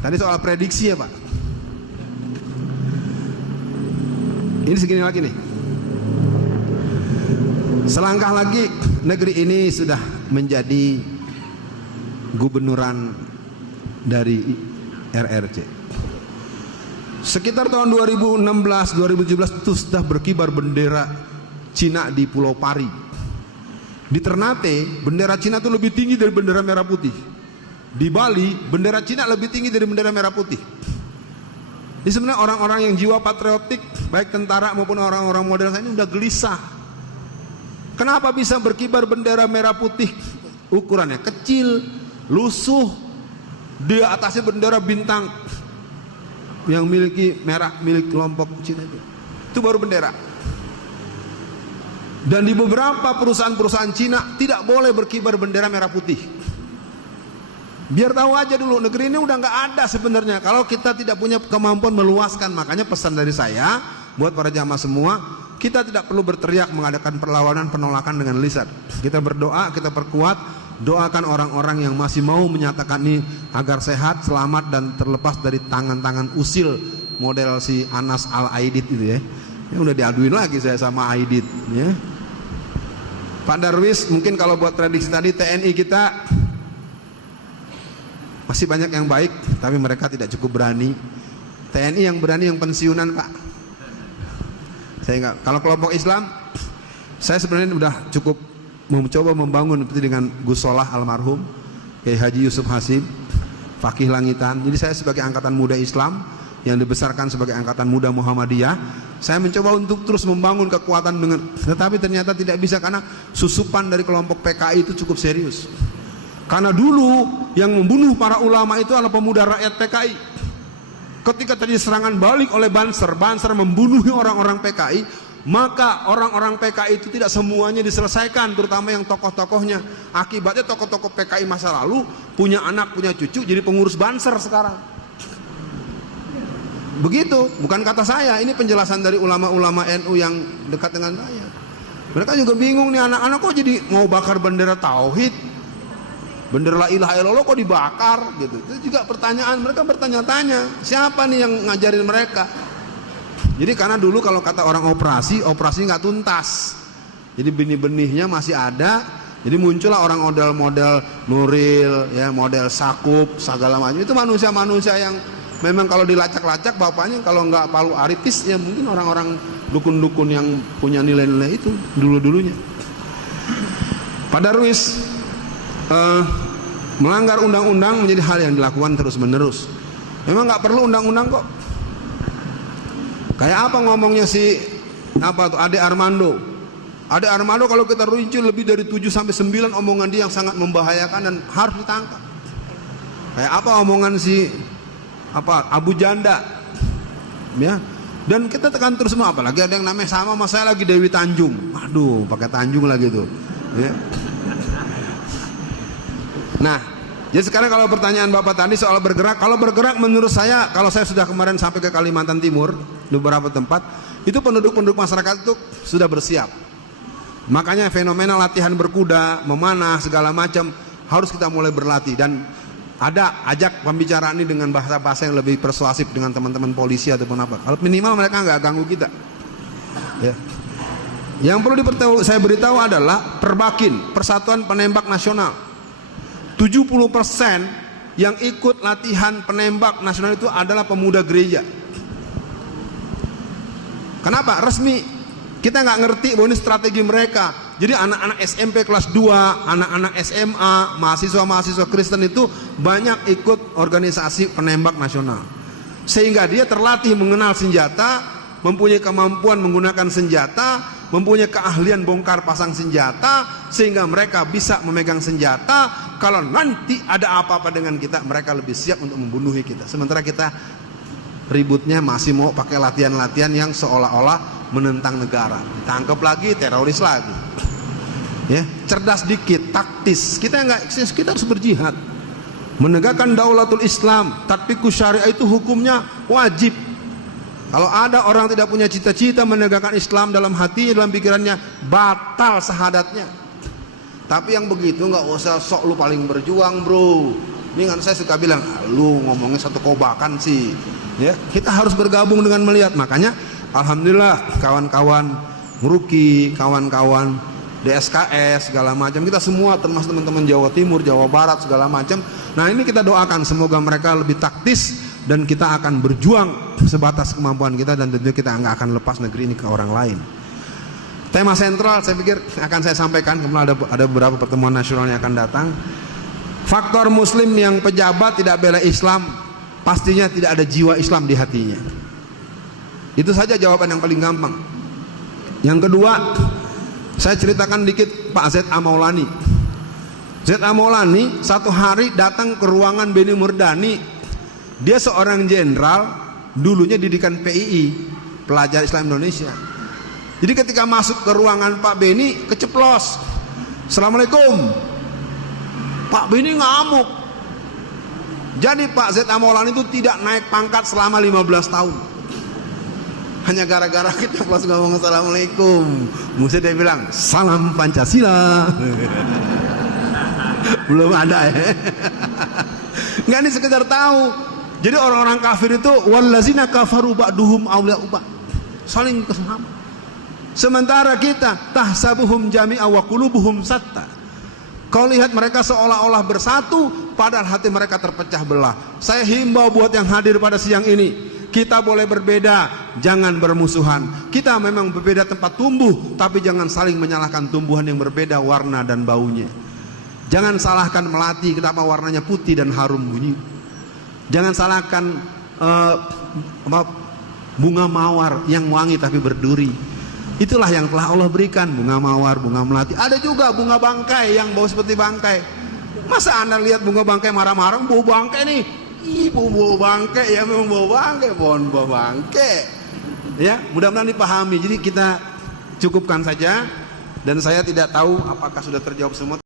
Tadi soal prediksi ya Pak. Ini segini lagi nih. Selangkah lagi negeri ini sudah menjadi gubernuran dari RRC. Sekitar tahun 2016-2017 itu sudah berkibar bendera Cina di Pulau Pari. Di Ternate bendera Cina itu lebih tinggi dari bendera merah putih. Di Bali bendera Cina lebih tinggi dari bendera merah putih. Ini sebenarnya orang-orang yang jiwa patriotik, baik tentara maupun orang-orang modern ini udah gelisah. Kenapa bisa berkibar bendera merah putih? Ukurannya kecil, lusuh, di atasnya bendera bintang yang milik kelompok Cina itu baru bendera. Dan di beberapa perusahaan-perusahaan Cina tidak boleh berkibar bendera merah putih. Biar tahu aja dulu, negeri ini udah nggak ada sebenarnya kalau kita tidak punya kemampuan meluaskan. Makanya pesan dari saya buat para jamaah semua, kita tidak perlu berteriak mengadakan perlawanan penolakan dengan lisan. Kita berdoa, kita perkuat, doakan orang-orang yang masih mau menyatakan ini agar sehat, selamat dan terlepas dari tangan-tangan usil model si Anas Al-Aidid itu ya. Ya udah diaduin lagi saya sama Aidid ya. Pak Darwis, mungkin kalau buat prediksi tadi TNI kita masih banyak yang baik, tapi mereka tidak cukup berani. TNI yang berani yang pensiunan Pak. Saya enggak. Kalau kelompok Islam, saya sebenarnya udah cukup mencoba membangun seperti dengan Gus Solah almarhum, Kiai Haji Yusuf Hasim, Fakih Langitan. Jadi saya sebagai angkatan muda Islam yang dibesarkan sebagai angkatan muda Muhammadiyah, saya mencoba untuk terus membangun kekuatan dengan, tetapi ternyata tidak bisa karena susupan dari kelompok PKI itu cukup serius. Karena dulu yang membunuh para ulama itu adalah pemuda rakyat PKI. Ketika terjadi serangan balik oleh Banser membunuh orang-orang PKI, maka orang-orang PKI itu tidak semuanya diselesaikan, terutama yang tokoh-tokohnya. Akibatnya tokoh-tokoh PKI masa lalu punya anak, punya cucu, jadi pengurus Banser sekarang. Begitu, bukan kata saya, ini penjelasan dari ulama-ulama NU yang dekat dengan saya. Mereka juga bingung nih, anak-anak kok jadi mau bakar bendera tauhid, bendera la ilaha illallah kok dibakar gitu. Itu juga pertanyaan, mereka bertanya-tanya, siapa nih yang ngajarin mereka? Jadi karena dulu kalau kata orang operasi nggak tuntas. Jadi benih-benihnya masih ada. Jadi muncullah orang model Nuril, ya, model Sakup, segala macam. Itu manusia-manusia yang memang kalau dilacak-lacak bapaknya kalau nggak Palu Aritis ya mungkin orang-orang dukun-dukun yang punya nilai-nilai itu dulu-dulunya. Pak Darwis, melanggar undang-undang menjadi hal yang dilakukan terus-menerus. Memang nggak perlu undang-undang kok. Kayak apa ngomongnya si Ade Armando. Ade Armando kalau kita rinci lebih dari 7-9 omongan dia yang sangat membahayakan dan harus ditangkap. Kayak apa omongan si Abu Janda. Ya. Dan kita tekan terus semua, apalagi ada yang namanya sama saya lagi Dewi Tanjung. Aduh, pakai Tanjung lagi tuh. Ya. Nah, jadi sekarang kalau pertanyaan Bapak tadi soal bergerak, kalau bergerak menurut saya, kalau saya sudah kemarin sampai ke Kalimantan Timur, di beberapa tempat, itu penduduk-penduduk masyarakat itu sudah bersiap. Makanya fenomena latihan berkuda, memanah, segala macam, harus kita mulai berlatih. Dan ada ajak pembicaraan ini dengan bahasa-bahasa yang lebih persuasif dengan teman-teman polisi ataupun apa. Kalau minimal mereka nggak ganggu kita. Ya. Yang perlu saya beritahu adalah Perbakin, Persatuan Penembak Nasional. 70% yang ikut latihan penembak nasional itu adalah pemuda gereja. Kenapa? Resmi. Kita nggak ngerti bahwa ini strategi mereka. Jadi anak-anak SMP kelas 2, anak-anak SMA, mahasiswa-mahasiswa Kristen itu banyak ikut organisasi penembak nasional. Sehingga dia terlatih mengenal senjata, mempunyai kemampuan menggunakan senjata, mempunyai keahlian bongkar pasang senjata, sehingga mereka bisa memegang senjata. Kalau nanti ada apa-apa dengan kita, mereka lebih siap untuk membunuhi kita. Sementara kita ributnya masih mau pakai latihan-latihan yang seolah-olah menentang negara. Ditangkap lagi, teroris lagi. Ya, cerdas dikit, taktis. Kita harus berjihad. Menegakkan daulatul Islam, tatbiqus syariah itu hukumnya wajib. Kalau ada orang tidak punya cita-cita menegakkan Islam dalam hati, dalam pikirannya, batal syahadatnya. Tapi yang begitu nggak usah sok lu paling berjuang bro. Ini kan saya suka bilang, lu ngomongnya satu kobakan sih. Ya, kita harus bergabung dengan melihat. Makanya alhamdulillah kawan-kawan Meruki, kawan-kawan DSKS segala macam, kita semua termasuk teman-teman Jawa Timur, Jawa Barat segala macam. Nah, ini kita doakan semoga mereka lebih taktis dan kita akan berjuang sebatas kemampuan kita, dan tentu kita nggak akan lepas negeri ini ke orang lain. Tema sentral saya pikir akan saya sampaikan, kemudian ada beberapa pertemuan nasional yang akan datang. Faktor muslim yang pejabat tidak bela Islam, pastinya tidak ada jiwa Islam di hatinya. Itu saja jawaban yang paling gampang. Yang kedua, saya ceritakan dikit Pak Z.A. Maulani. Z.A. Maulani satu hari datang ke ruangan Beni Murdani. Dia seorang jenderal, dulunya didikan PII, Pelajar Islam Indonesia. Jadi ketika masuk ke ruangan Pak Beni, keceplos. Assalamualaikum. Pak Beni ngamuk. Jadi Pak Z.A. Maulani itu tidak naik pangkat selama 15 tahun. Hanya gara-gara kita plus ngomong assalamualaikum. Mesti dia bilang salam Pancasila. Belum ada ya. Nggak, ini sekedar tahu. Jadi orang-orang kafir itu wallazina kafaru ba'duhum awliya'u ba'd. Saling kesama. Sementara kita tahsabuhum jami'a wa qulubuhum satta. Kau lihat mereka seolah-olah bersatu, padahal hati mereka terpecah belah. Saya himbau buat yang hadir pada siang ini, kita boleh berbeda, jangan bermusuhan. Kita memang berbeda tempat tumbuh, tapi jangan saling menyalahkan tumbuhan yang berbeda warna dan baunya. Jangan salahkan melati, kenapa warnanya putih dan harum bunyi. Jangan salahkan bunga mawar yang wangi tapi berduri. Itulah yang telah Allah berikan, bunga mawar, bunga melati. Ada juga bunga bangkai yang bau seperti bangkai. Masa Anda lihat bunga bangkai marah-marah, bau bangkai nih. Bau bangkai, ya memang bau bangkai, pohon bau bangkai. Ya, mudah-mudahan dipahami. Jadi kita cukupkan saja, dan saya tidak tahu apakah sudah terjawab semua.